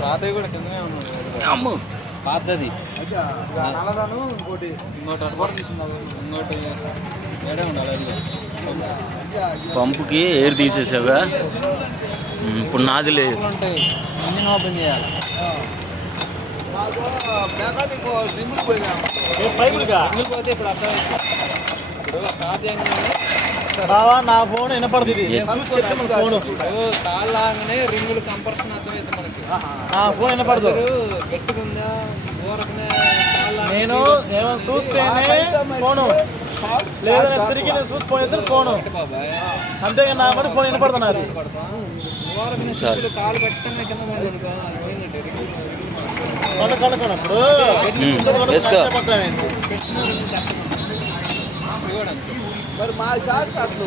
పాతవి కూడా కిందనే ఉన్నాయి. అమ్మ పాతది నల్లదాను ఇంకోటి అడ్వాన్స్ తీసుకున్నాను. ఇంకోటి ఏడే ఉండాలి. అది పంపుకి ఎయిర్ తీసేసావా? ఇప్పుడు నాజిలే ఉంటాయి. ఇంజిన్ ఓపెన్ చేయాలి. పోతే ఇప్పుడు అర్థం ఇప్పుడు స్టార్ట్ చేయగానే బావా నా ఫోన్ వినపడుతుంది. ఫోన్ కాళ్ళనే రింగులు కంపర్షన్ అర్థమైంది మనకి. నా ఫోన్ వినపడదు. గట్టుకుందా ఊరకనే నేను చూస్తేనే ఫోను లేదని తిరిగి నేను చూసి ఫోన్ ఎత్తే ఫోను అంతేగా నా పని ఫోన్ వినపడుతున్నారు. కాలు పెట్టిన కింద కనుకున్నప్పుడు మరి మా చార్ట్ అట్లా